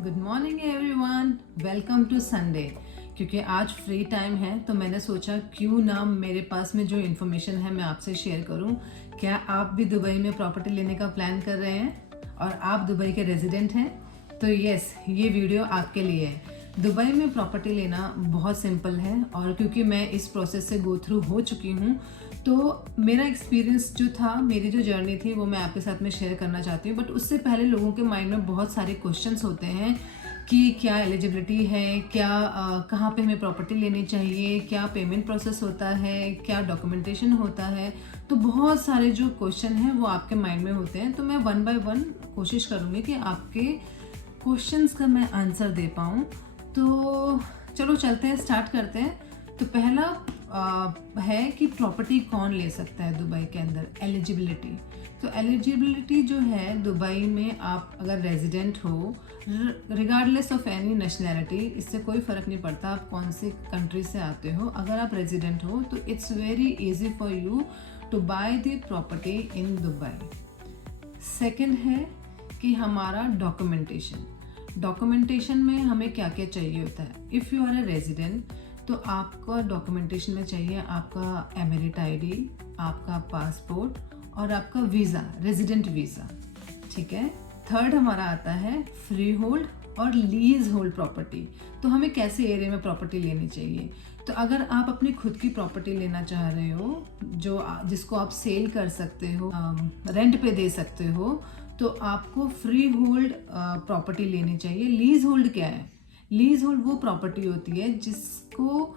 Good morning everyone, welcome to Sunday. क्योंकि आज free time है तो मैंने सोचा क्यों ना मेरे पास में जो इन्फॉर्मेशन है मैं आपसे शेयर करूं। क्या आप भी दुबई में प्रॉपर्टी लेने का प्लान कर रहे हैं और आप दुबई के रेजिडेंट हैं तो यस, ये वीडियो आपके लिए है। दुबई में प्रॉपर्टी लेना बहुत सिंपल है और क्योंकि मैं इस प्रोसेस से गो थ्रू हो चुकी हूँ तो मेरा एक्सपीरियंस जो था, मेरी जो जर्नी थी वो मैं आपके साथ में शेयर करना चाहती हूँ। बट उससे पहले लोगों के माइंड में बहुत सारे क्वेश्चंस होते हैं कि क्या एलिजिबिलिटी है, क्या कहाँ पे हमें प्रॉपर्टी लेनी चाहिए, क्या पेमेंट प्रोसेस होता है, क्या डॉक्यूमेंटेशन होता है। तो बहुत सारे जो क्वेश्चन हैं वो आपके माइंड में होते हैं। तो मैं वन बाय वन कोशिश करूँगी कि आपके क्वेश्चंस का मैं आंसर दे पाऊँ। तो चलो चलते हैं, स्टार्ट करते हैं। तो पहला है कि प्रॉपर्टी कौन ले सकता है दुबई के अंदर, एलिजिबिलिटी। तो एलिजिबिलिटी जो है दुबई में, आप अगर रेजिडेंट हो, रिगार्डलेस ऑफ एनी नेशनैलिटी, इससे कोई फ़र्क नहीं पड़ता आप कौन से कंट्री से आते हो, अगर आप रेजिडेंट हो तो it's very easy for you to buy the property in Dubai. Second है कि हमारा डॉक्यूमेंटेशन में हमें क्या क्या चाहिए होता है। If you are a resident तो आपका डॉक्यूमेंटेशन में चाहिए आपका एमिरेट आईडी, आपका पासपोर्ट और आपका वीज़ा, रेजिडेंट वीज़ा। ठीक है। थर्ड हमारा आता है फ्री होल्ड और लीज होल्ड प्रॉपर्टी। तो हमें कैसे एरिया में प्रॉपर्टी लेनी चाहिए। तो अगर आप अपनी खुद की प्रॉपर्टी लेना चाह रहे हो जिसको आप सेल कर सकते हो, रेंट पे दे सकते हो, तो आपको फ्री होल्ड प्रॉपर्टी लेनी चाहिए। लीज होल्ड क्या है? लीज होल्ड वो प्रॉपर्टी होती है जिसको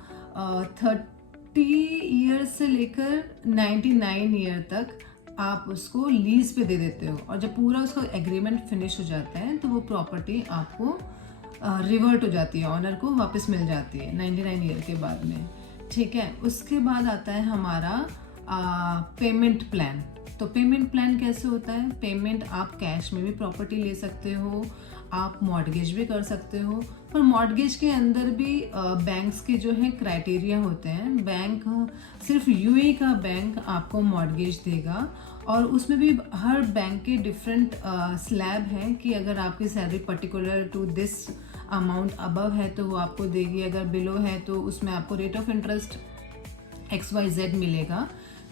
30 ईयर से लेकर 99 ईयर तक आप उसको लीज पे दे देते हो और जब पूरा उसका एग्रीमेंट फिनिश हो जाता है तो वो प्रॉपर्टी आपको रिवर्ट हो जाती है, ऑनर को वापस मिल जाती है 99 ईयर के बाद में। ठीक है। उसके बाद आता है हमारा पेमेंट प्लान। तो पेमेंट प्लान कैसे होता है? पेमेंट आप कैश में भी प्रॉपर्टी ले सकते हो, आप मॉर्गेज भी कर सकते हो, पर मॉर्गेज के अंदर भी बैंक्स के जो है क्राइटेरिया होते हैं। बैंक सिर्फ यूएई का बैंक आपको मॉर्गेज देगा और उसमें भी हर बैंक के डिफरेंट स्लैब हैं कि अगर आपकी salary particular to this amount above है तो वो आपको देगी, अगर बिलो है तो उसमें आपको रेट ऑफ इंटरेस्ट XYZ मिलेगा।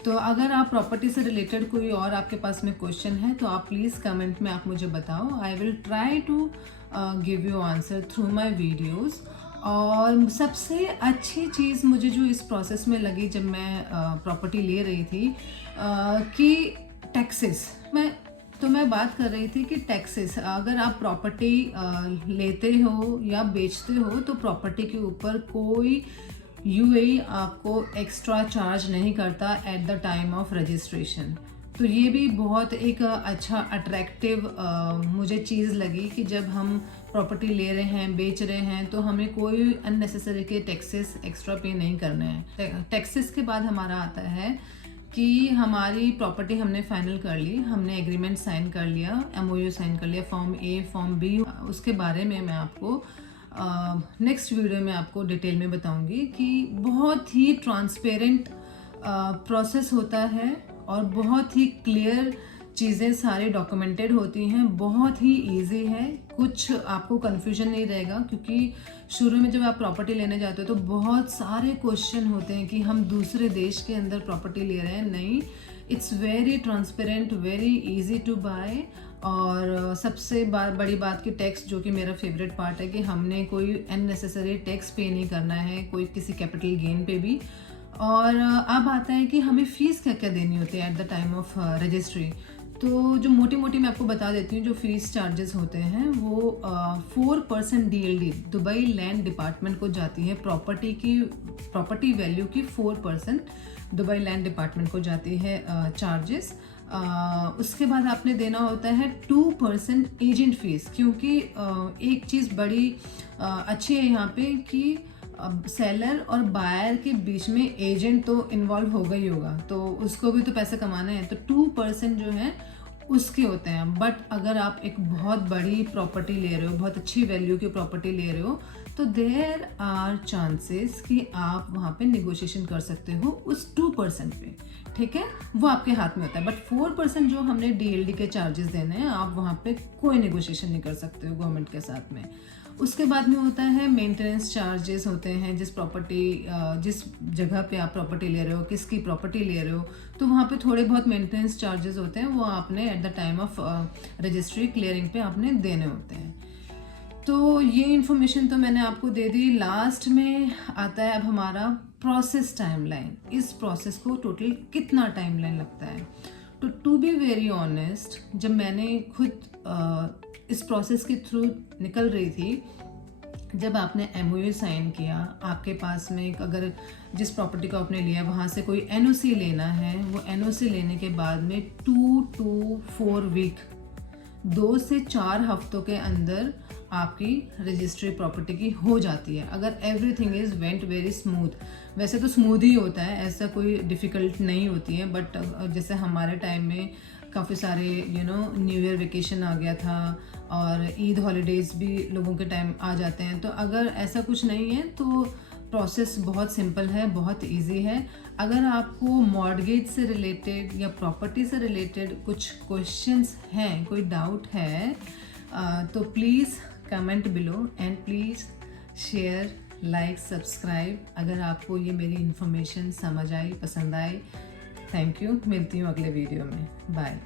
तो अगर आप प्रॉपर्टी से रिलेटेड कोई और आपके पास में क्वेश्चन है तो आप प्लीज़ कमेंट में आप मुझे बताओ। I will try to give you answer through my videos. और सबसे अच्छी चीज़ मुझे जो इस प्रोसेस में लगी जब मैं प्रॉपर्टी ले रही थी कि टैक्सेस। मैं बात कर रही थी कि टैक्सेस, अगर आप प्रॉपर्टी लेते हो या बेचते हो तो प्रॉपर्टी के ऊपर कोई यूएई आपको एक्स्ट्रा चार्ज नहीं करता at the time of registration. तो ये भी बहुत एक अच्छा अट्रैक्टिव मुझे चीज़ लगी कि जब हम प्रॉपर्टी ले रहे हैं, बेच रहे हैं, तो हमें कोई अननेसेसरी के टैक्सेस एक्स्ट्रा पे नहीं करने हैं। टैक्सेस के बाद हमारा आता है कि हमारी प्रॉपर्टी हमने फाइनल कर ली, हमने एग्रीमेंट साइन कर लिया, MOU साइन कर लिया, फॉर्म A, फॉर्म B। उसके बारे में मैं आपको नेक्स्ट वीडियो में आपको डिटेल में बताऊंगी कि बहुत ही ट्रांसपेरेंट प्रोसेस होता है और बहुत ही क्लियर चीज़ें सारी डॉक्यूमेंटेड होती हैं, बहुत ही इजी है, कुछ आपको कन्फ्यूजन नहीं रहेगा। क्योंकि शुरू में जब आप प्रॉपर्टी लेने जाते हो तो बहुत सारे क्वेश्चन होते हैं कि हम दूसरे देश के अंदर प्रॉपर्टी ले रहे हैं। नहीं, it's very transparent, very easy to buy. और सबसे बड़ी बात की टैक्स, जो कि मेरा फेवरेट पार्ट है कि हमने कोई अननेसेसरी टैक्स पे नहीं करना है, कोई किसी कैपिटल गेन पे भी। और अब आता है कि हमें फ़ीस क्या क्या देनी होती है at the time of registry. तो जो मोटी मोटी मैं आपको बता देती हूँ, जो फीस चार्जेस होते हैं वो 4% DLD दुबई लैंड डिपार्टमेंट को जाती है। प्रॉपर्टी वैल्यू की 4% दुबई लैंड डिपार्टमेंट को जाती है चार्जेस। उसके बाद आपने देना होता है 2% एजेंट फीस। क्योंकि एक चीज़ बड़ी अच्छी है यहाँ पे कि सेलर और बायर के बीच में एजेंट तो इन्वॉल्व होगा ही होगा, तो उसको भी तो पैसे कमाना है। तो 2% जो है उसके होते हैं। बट अगर आप एक बहुत बड़ी प्रॉपर्टी ले रहे हो, बहुत अच्छी वैल्यू की प्रॉपर्टी ले रहे हो, तो देयर आर चांसेस कि आप वहाँ पे निगोशिएशन कर सकते हो उस 2% पे। ठीक है, वो आपके हाथ में होता है। बट 4% जो हमने DLD के चार्जेस देने हैं, आप वहाँ पे कोई नेगोशिएशन नहीं कर सकते हो गवर्नमेंट के साथ में। उसके बाद में होता है मेंटेनेंस चार्जेस होते हैं, जिस जगह पे आप प्रॉपर्टी ले रहे हो, किसकी प्रॉपर्टी ले रहे हो, तो वहाँ पे थोड़े बहुत मेंटेनेंस चार्जेस होते हैं, वो आपने at the time of registry clearing पे आपने देने होते हैं। तो ये इन्फॉर्मेशन तो मैंने आपको दे दी। लास्ट में आता है अब हमारा प्रोसेस टाइमलाइन। इस प्रोसेस को टोटल कितना टाइमलाइन लगता है? तो टू बी वेरी ऑनेस्ट, जब मैंने खुद इस प्रोसेस के थ्रू निकल रही थी, जब आपने MOU साइन किया, आपके पास में अगर जिस प्रॉपर्टी को आपने लिया वहाँ से कोई NOC लेना है, वो NOC लेने के बाद में 2 to 4 वीक, 2 से 4 हफ्तों के अंदर आपकी रजिस्ट्री प्रॉपर्टी की हो जाती है, अगर everything is went very smooth. वैसे तो स्मूथ ही होता है, ऐसा कोई डिफ़िकल्ट नहीं होती है, बट जैसे हमारे टाइम में काफ़ी सारे न्यू ईयर वेकेशन आ गया था और ईद हॉलीडेज़ भी लोगों के टाइम आ जाते हैं, तो अगर ऐसा कुछ नहीं है तो प्रोसेस बहुत सिंपल है, बहुत इजी है। अगर आपको मॉर्गेज से रिलेटेड या प्रॉपर्टी से रिलेटेड कुछ क्वेश्चंस हैं, कोई डाउट है, तो please comment below and please share, like, subscribe अगर आपको ये मेरी इन्फॉर्मेशन समझ आई, पसंद आई। थैंक यू, मिलती हूँ अगले वीडियो में। बाय।